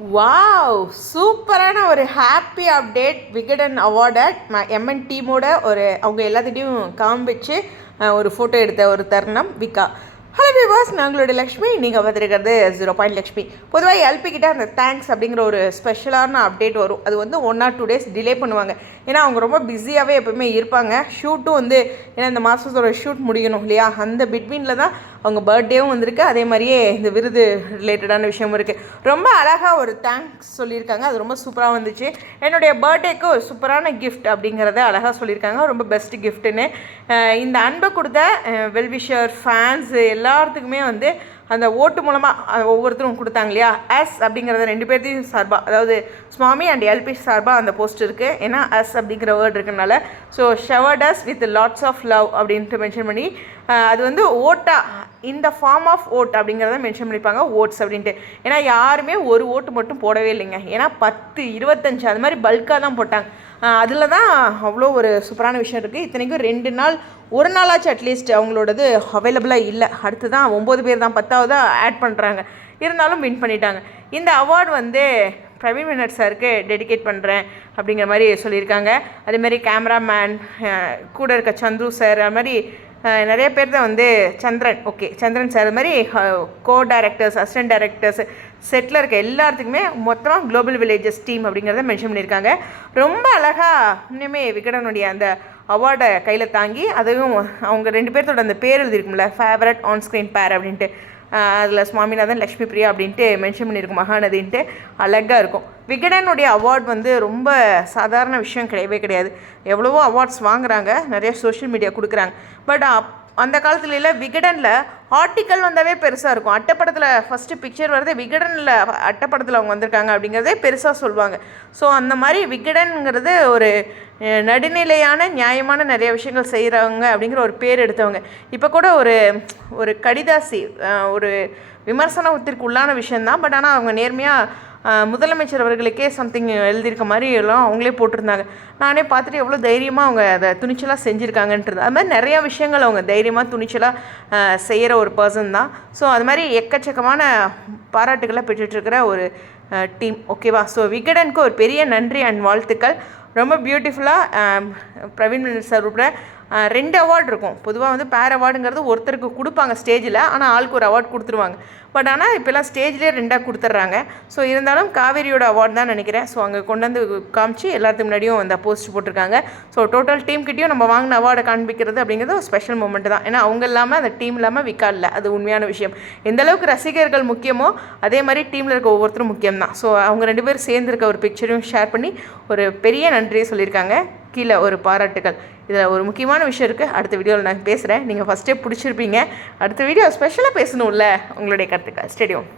Wow சூப்பரான ஒரு happy update Vikatan அவார்டை எம்என் டீமோட ஒரு அவங்க எல்லாத்திட்டையும் காமிச்சு ஒரு ஃபோட்டோ எடுத்த ஒரு தருணம் விகா. ஹலோ விவாஸ் நாங்களோட லக்ஷ்மி. நீங்கள் வந்திருக்கிறது ஜீரோ பாயிண்ட் லக்ஷ்மி. பொதுவாக எல்பி கிட்ட அந்த தேங்க்ஸ் அப்படிங்கிற ஒரு ஸ்பெஷலான அப்டேட் வரும். அது வந்து one or two days delay பண்ணுவாங்க. ஏன்னா அவங்க ரொம்ப பிஸியாகவே எப்பவுமே இருப்பாங்க. ஷூட்டும் வந்து ஏன்னா இந்த மாதத்தோட ஷூட் முடியணும் இல்லையா? அந்த பிட்வீனில் தான் அவங்க பர்த்டேவும் வந்திருக்கு. அதே மாதிரியே இந்த விருது ரிலேட்டடான விஷயமும் இருக்குது ரொம்ப அழகாக ஒரு தேங்க்ஸ் சொல்லியிருக்காங்க. அது ரொம்ப சூப்பராக வந்துச்சு. என்னுடைய பர்த்டேக்கு ஒரு சூப்பரான கிஃப்ட் அப்படிங்கிறத அழகாக சொல்லியிருக்காங்க. ரொம்ப பெஸ்ட் கிஃப்ட்டுன்னு இந்த அன்பை கொடுத்த வெல்விஷர் ஃபேன்ஸ் எல்லாத்துக்குமே வந்து அந்த ஓட்டு மூலமாக ஒவ்வொருத்தரும் கொடுத்தாங்க இல்லையா? எஸ் அப்படிங்கிறத ரெண்டு பேர்த்தையும் சார்பாக அதாவது சுவாமி அண்ட் எல்பி சார்பாக அந்த போஸ்ட் இருக்குது ஏன்னா எஸ் அப்படிங்கிற வேர்ட் இருக்கனால. So showered us us with lots of love அப்படின்ட்டு மென்ஷன் பண்ணி அது வந்து ஓட்டா இந்த ஃபார்ம் ஆஃப் ஓட் அப்படிங்கிறத மென்ஷன் பண்ணியிருப்பாங்க ஓட்ஸ் அப்படின்ட்டு. ஏன்னா யாருமே ஒரு ஓட்டு மட்டும் போடவே இல்லைங்க. ஏன்னா பத்து இருபத்தஞ்சு அது மாதிரி பல்காக தான் போட்டாங்க. அதில் தான் அவ்வளோ ஒரு சூப்பரான விஷயம் இருக்குது இத்தனைக்கும் ரெண்டு நாள் ஒரு நாளாச்சும் அட்லீஸ்ட் அவங்களோடது அவைலபிளாக இல்லை. அடுத்து தான் ஒம்பது பேர் தான் பத்தாவதாக ஆட் பண்ணுறாங்க இருந்தாலும் வின் பண்ணிட்டாங்க. இந்த அவார்டு வந்து பிரவீன் வினட் சாருக்கு டெடிகேட் பண்ணுறேன் அப்படிங்கிற மாதிரி சொல்லியிருக்காங்க. அதேமாதிரி கேமராமேன் கூட இருக்க சந்துரு சார் அது மாதிரி நிறைய பேர் தான் வந்து சந்திரன் ஓகே சந்திரன் சார் அது மாதிரி கோ டைரக்டர்ஸ் அசிஸ்டன்ட் டைரக்டர்ஸ் செட்டில் இருக்க எல்லாத்துக்குமே மொத்தமாக குளோபல் வில்லேஜஸ் டீம் அப்படிங்கிறத மென்ஷன் பண்ணியிருக்காங்க. ரொம்ப அழகாக இன்னுமே விகடனுடைய அந்த அவார்டை கையில் தாங்கி அதுவும் அவங்க ரெண்டு பேர்த்தோட அந்த பேர் எழுதியிருக்கும்ல ஃபேவரட் ஆன்ஸ்க்ரீன் பேர் அப்படின்ட்டு. அதில் சுவாமிநாதன் லக்ஷ்மி பிரியா அப்படின்ட்டு மென்ஷன் பண்ணியிருக்கும். மகாநதின்ட்டு அழகாக இருக்கும். விகடனுடைய அவார்ட் வந்து ரொம்ப சாதாரண விஷயம் கிடையவே கிடையாது. எவ்வளவோ அவார்ட்ஸ் வாங்குறாங்க. நிறைய சோஷியல் மீடியா கொடுக்குறாங்க. பட் அப் அந்த காலத்துல எல்லாம் விகடனில் ஆர்டிக்கல் வந்தாவே பெருசாக இருக்கும். அட்டைப்படத்தில் ஃபஸ்ட்டு பிக்சர் வரதே விகடனில் அட்டைப்படத்தில் அவங்க வந்திருக்காங்க அப்படிங்கிறதே பெருசாக சொல்லுவாங்க. ஸோ அந்த மாதிரி விகடனுங்கிறது ஒரு நடுநிலையான நியாயமான நிறைய விஷயங்கள் செய்கிறவங்க அப்படிங்கிற ஒரு பேர் எடுத்தவங்க. இப்போ கூட ஒரு ஒரு கடிதாசி ஒரு ஒரு விமர்சனத்திற்கு உள்ளான விஷயந்தான் பட் ஆனால் அவங்க நேர்மையாக முதலமைச்சர் அவர்களுக்கே சம்திங் எழுதியிருக்க மாதிரி எல்லாம் அவங்களே போட்டிருந்தாங்க. நானே பார்த்துட்டு எவ்வளோ தைரியமாக அவங்க அதை துணிச்சலாக செஞ்சுருக்காங்கன்றது. அது மாதிரி நிறையா விஷயங்கள் அவங்க தைரியமாக துணிச்சலாக செய்கிற ஒரு பர்சன் தான். ஸோ அது மாதிரி எக்கச்சக்கமான பாராட்டுகளை பெற்றுட்ருக்கிற ஒரு டீம் ஓகேவா ஸோ விகடனுக்கு ஒரு பெரிய நன்றி அண்ட் வாழ்த்துக்கள். ரொம்ப பியூட்டிஃபுல்லாக பிரவீன் சார் உட்பட ரெண்டு அவார்டு இருக்கும். பொதுவாக வந்து பேர் அவார்டுங்கிறது ஒருத்தருக்கு கொடுப்பாங்க ஸ்டேஜில் ஆனால் ஆளுக்கு ஒரு அவார்டு கொடுத்துருவாங்க. பட் ஆனால் இப்போல்லாம் ஸ்டேஜ்லேயே ரெண்டாக கொடுத்துட்றாங்க ஸோ இருந்தாலும் காவேரியோட அவார்டு தான் நினைக்கிறேன். ஸோ அங்கே கொண்டு வந்து காமிச்சு எல்லாத்துக்கு முன்னாடியும் அந்த போஸ்ட் போட்டிருக்காங்க. ஸோ டோட்டல் டீம்கிட்டையும் நம்ம வாங்கின அவார்டை காண்பிக்கிறது அப்படிங்கிறது ஒரு ஸ்பெஷல் மூமெண்ட் தான். ஏன்னா அவங்க இல்லாமல் அந்த டீம் இல்லாமல் விக்கா இல்லை அது உண்மையான விஷயம். எந்த அளவுக்கு ரசிகர்கள் முக்கியமோ அதே மாதிரி டீமில் இருக்க ஒவ்வொருத்தரும் முக்கியம் தான் ஸோ அவங்க ரெண்டு பேரும் சேர்ந்துருக்க ஒரு பிக்சரையும் ஷேர் பண்ணி ஒரு பெரிய நன்றியை சொல்லியிருக்காங்க. கீழே ஒரு பாராட்டுகள் இதில் ஒரு முக்கியமான விஷயம் இருக்குது அடுத்த வீடியோவில் நான் பேசுகிறேன் நீங்கள் ஃபஸ்ட்டே பிடிச்சிருப்பீங்க. அடுத்த வீடியோ ஸ்பெஷலாக பேசணும்ல? உங்களுடைய கருத்துக்கள். ஸ்டேடியம்